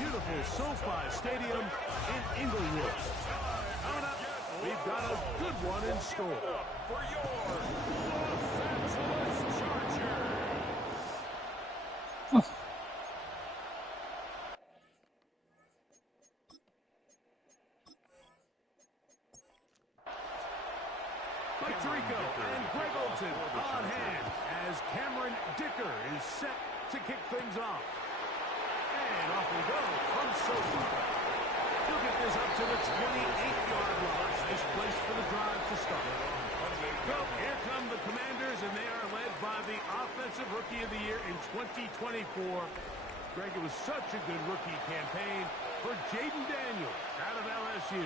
beautiful SoFi Stadium in Inglewood. Coming up, we've got a good one in store. For your Los Angeles Chargers. Mike Tirico and Greg Olsen on hand as Cameron Dicker is set to kick things off. And off we go from SoFi. He'll get this up to the 28-yard line. Nice place for the drive to start. So here come the Commanders, and they are led by the Offensive Rookie of the Year in 2024. Greg, it was such a good rookie campaign for Jaden Daniels out of LSU.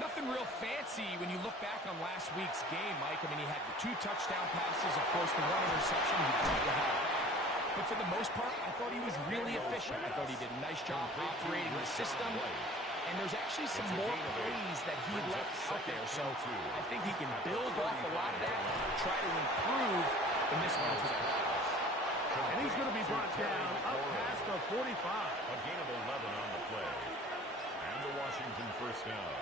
Nothing real fancy when you look back on last week's game, Mike. I mean, he had the 2 touchdown passes, of course, the 1 interception. He tried to have that. But for the most part, I thought he was really efficient. I thought he did a nice job operating the system. And there's actually some more plays that he left out there. So I think he can build off a lot of that and try to improve in this one today. And he's going to be brought down up past the 45. A gain of 11 on the play. And the Washington first down.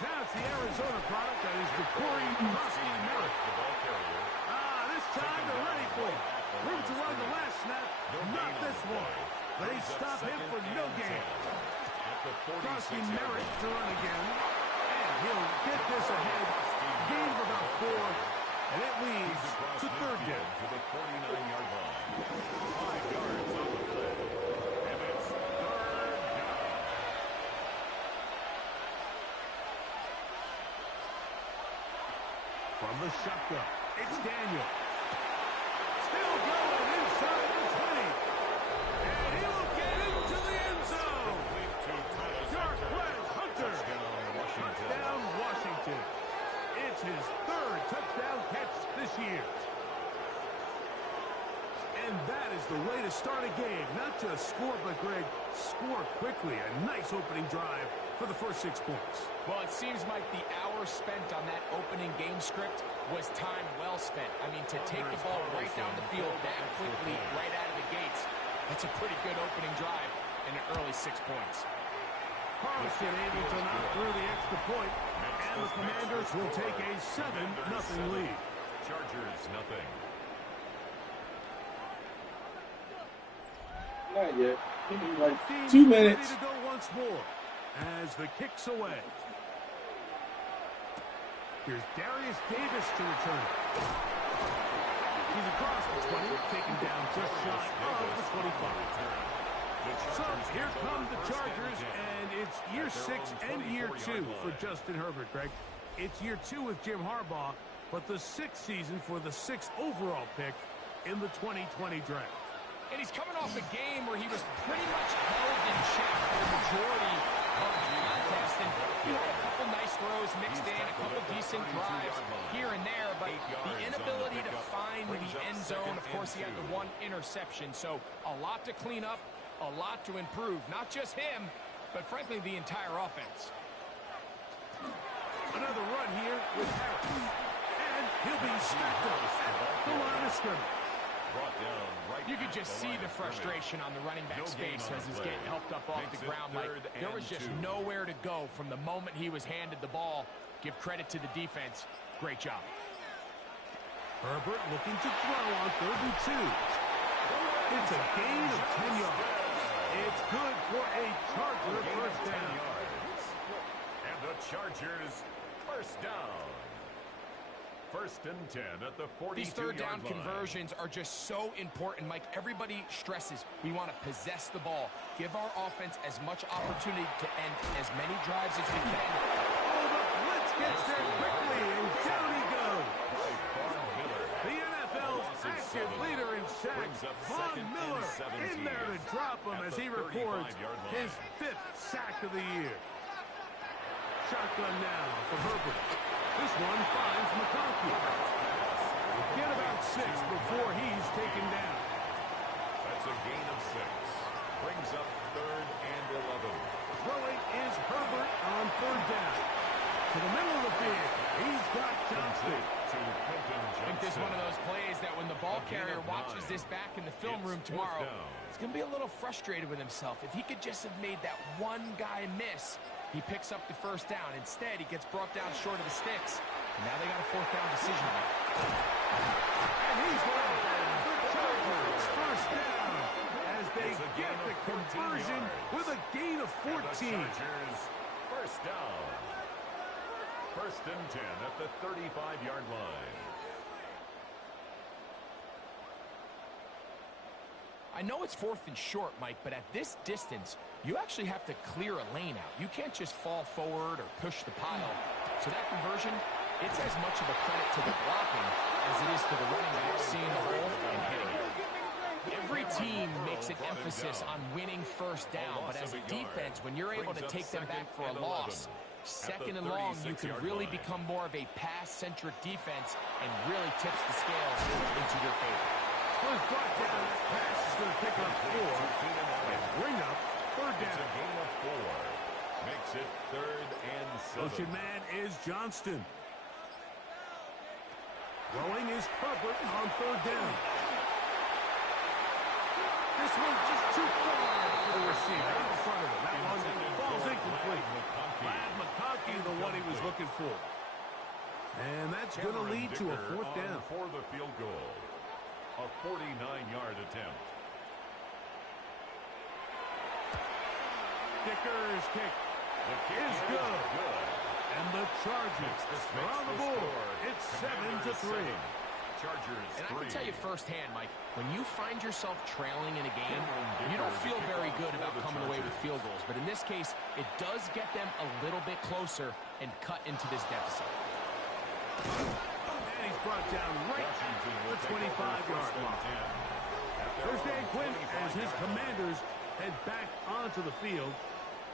Now it's the Arizona product that is Ja'Cory Merritt. This time they're ready for it. Room to run the last snap, not this one. But they stop him for no gain. Ja'Cory Merritt to run again. And he'll get this ahead. Gain of about 4. And it leads to third down. To the 49-yard line. 5 yards on the play. And it's third down. From the shotgun, it's Daniel. Still going inside the 20. And he'll get into the end zone. Jarquez Hunter. Touchdown, Washington. It's his 3rd touchdown catch this year. And that is the way to start a game. Not just score, but, Greg, score quickly. A nice opening drive for the first 6 points. Well, it seems like the hour spent on that opening game script was time well spent. I mean, to take the ball right down the field that quickly, right out of the gates, that's a pretty good opening drive and an early 6 points. Carlson able to knock through the extra point, and the Commanders will take a 7-0 lead. Chargers nothing. Not yet. Like 2 minutes. Ready to go once more as the kick's away. Here's Darius Davis to return. He's across the 20, taken down just shy of the 25. So here come the Chargers, and it's year 6 and year 2 for Justin Herbert, Greg. It's year 2 with Jim Harbaugh, but the 6th season for the 6th overall pick in the 2020 draft. And he's coming off a game where he was pretty much held in check for the majority of the contest. And he had a couple nice throws mixed in, a couple decent drives here and there, but the inability to find the end zone, of course, he had the 1 interception. So a lot to clean up, a lot to improve. Not just him, but frankly, the entire offense. Another run here with Harris. And he'll be stacked up at the line of scrimmage. You could just see the frustration on the running back's face as he's getting helped up off the ground. Like there was just nowhere to go from the moment he was handed the ball. Give credit to the defense. Great job. Herbert looking to throw on 3rd and 2. It's a gain of 10 yards. It's good for a Charger first down. And the Chargers first down. 1st and 10 at the 42-yard line. These third down conversions are just so important, Mike. Everybody stresses we want to possess the ball, give our offense as much opportunity to end as many drives as we can. Oh, the blitz gets there quickly, and down he goes. The NFL's active leader in sacks, Von Miller, in there to drop him as he records his 5th sack of the year. Shotgun now for Herbert. This one finds McConkey. Get about 6 before he's taken down. That's a gain of 6. Brings up 3rd and 11. Throwing is Herbert on 3rd down. To the middle of the field. He's got Johnston. I think this is one of those plays that when the ball carrier watches this back in the film room tomorrow, he's going to be a little frustrated with himself. If he could just have made that one guy miss, he picks up the first down. Instead, he gets brought down short of the sticks. And now they got a fourth down decision to make. And he's got the Chargers first down as they get the conversion with a gain of 14. First down. First and 10 at the 35-yard line. I know it's fourth and short, Mike, but at this distance, you actually have to clear a lane out. You can't just fall forward or push the pile. So that conversion, it's as much of a credit to the blocking as it is to the running back seeing the hole and hitting it. Every team makes an emphasis on winning first down, but as a defense, when you're able to take them back for a loss, second and long, you can really become more of a pass-centric defense and really tips the scales into your favor. Was brought down. That pass is going to pick up 4 and bring up third down. It's a gain of 4. Makes it 3rd and 7. Motion man is Johnston. Throwing is Herbert on third down. This one just too far for the receiver in front of him. That one falls incomplete. Brad McConkey, the one he was looking for. And that's going to lead to a fourth down. For the field goal. A 49-yard attempt. Dicker's kick is good. And the Chargers are on the board. It's 7-3. Chargers. And I can tell you firsthand, Mike, when you find yourself trailing in a game, you don't feel very good about coming away with field goals. But in this case, it does get them a little bit closer and cut into this deficit. And he's brought down right the 25-yard line. There's Dan Quinn as his Commanders head back onto the field.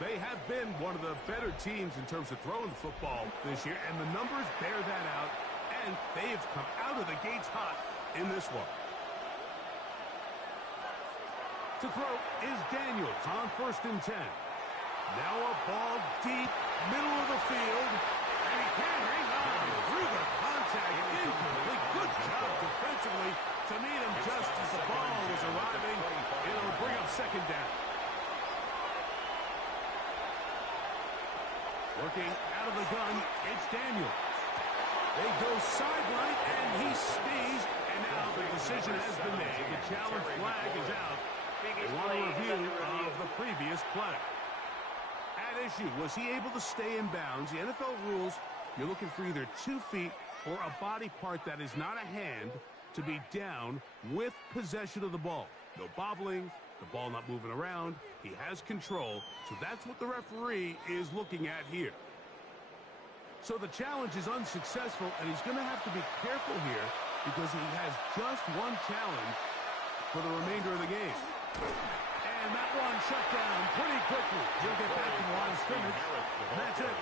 They have been one of the better teams in terms of throwing the football this year, and the numbers bear that out, and they have come out of the gates hot in this one. To throw is Daniels on first and 10. Now a ball deep, middle of the field, and he can hang on through the contact. Incomplete. Good job defensively to meet him just as the ball was arriving. It'll bring up second down. Working out of the gun, it's Daniel. They go sideline, and he stays. And now the decision has been made. The challenge flag is out. They want a review of the previous play. At issue, was he able to stay in bounds? The NFL rules, you're looking for either 2 feet or a body part that is not a hand to be down with possession of the ball. No bobbling, the ball not moving around. He has control, so that's what the referee is looking at here. So the challenge is unsuccessful, and he's going to have to be careful here because he has just one challenge for the remainder of the game. And that one shut down pretty quickly. He'll get back to the line of scrimmage, and that's it.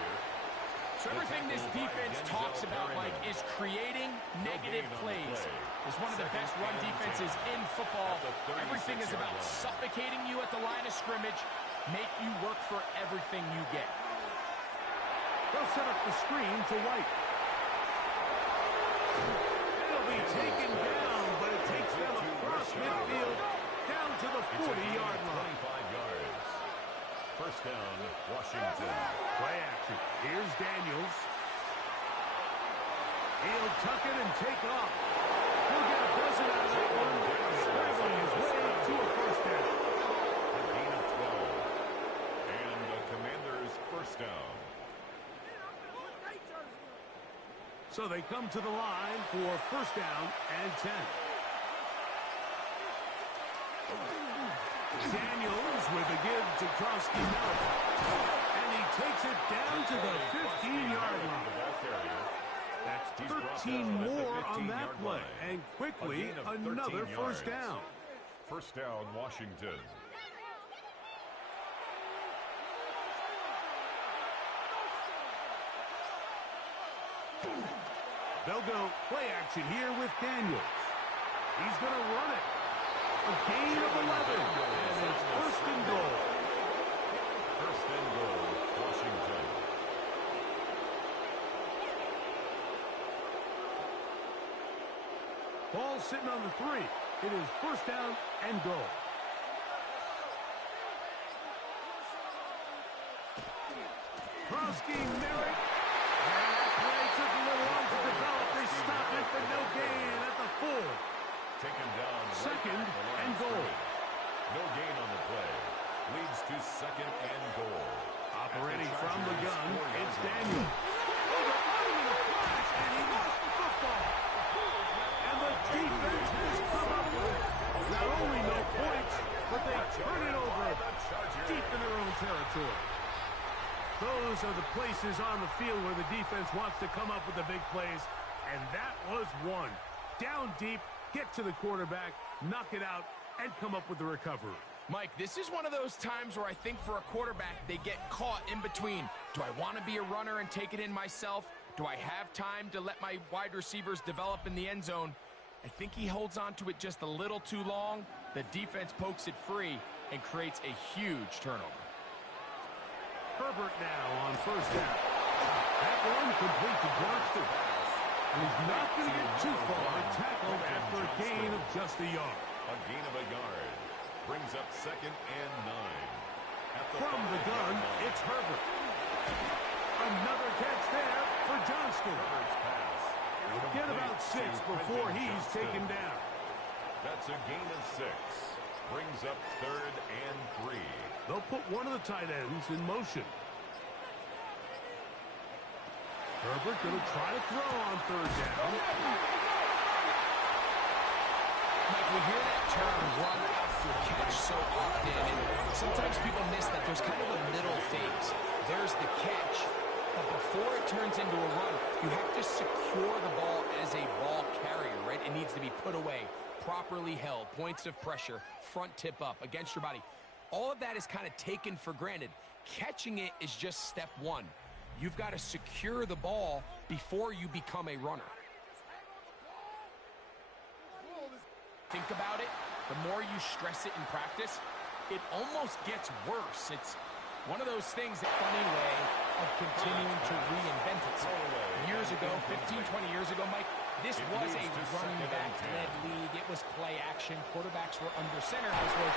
So everything this defense talks about, Mike, is creating negative plays. It's one of the best run defenses in football. Everything is about suffocating you at the line of scrimmage, make you work for everything you get. They'll set up the screen to White. It'll be taken down, but it takes them across midfield down to the 40-yard line. 25 yards. First down, Washington. Play action. Here's Daniels. He'll tuck it and take off. He'll get a dozen out of that one. Scrambling his way to a first down. A gain of 12. And the Commanders' first down. So they come to the line for first down and 10. Daniels with a give to Krosky-Miller. And he takes it down to the 15-yard line. That's 13 more on that play. And quickly, another first down. First down, Washington. They'll go play action here with Daniels. He's going to run it. A gain of 11. And it's first and goal. First and goal, Washington. Ball sitting on the 3. It is first down and goal. Krosky Merritt. And that play took a little long to develop. They stop it for no gain at the 4. Taken down. Second and goal. No gain on the play. Leads to second and goal. Operating from the gun, it's Daniel. Oh, they're on him in a flash, and he lost the football. And the defense has come up with not only no points, but they turn it over deep in their own territory. Those are the places on the field where the defense wants to come up with the big plays, and that was one. Down deep, get to the quarterback, knock it out, and come up with the recovery. Mike, this is one of those times where I think for a quarterback, they get caught in between. Do I want to be a runner and take it in myself? Do I have time to let my wide receivers develop in the end zone? I think he holds on to it just a little too long. The defense pokes it free and creates a huge turnover. Herbert now on first down. That one complete to Johnston. And he's not going to get too far, tackled after a gain of just a yard. A gain of a yard. Brings up second and 9. From the gun, it's Herbert. Another catch there for Johnston. He'll get about 6 before he's taken down. That's a gain of 6. Brings up third and 3. They'll put one of the tight ends in motion. Herbert going to try to throw on third down. Mike, we hear that term run after catch so often, and sometimes people miss that there's kind of a middle phase. There's the catch, but before it turns into a run, you have to secure the ball as a ball carrier, right? It needs to be put away, properly held, points of pressure, front tip up against your body. All of that is kind of taken for granted. Catching it is just step one. You've got to secure the ball before you become a runner. Think about it, the more you stress it in practice, it almost gets worse. It's one of those things, a funny way of continuing to reinvent itself. Years ago, 15, 20 years ago, Mike, this was a running back-led league. It was play action. Quarterbacks were under center. This was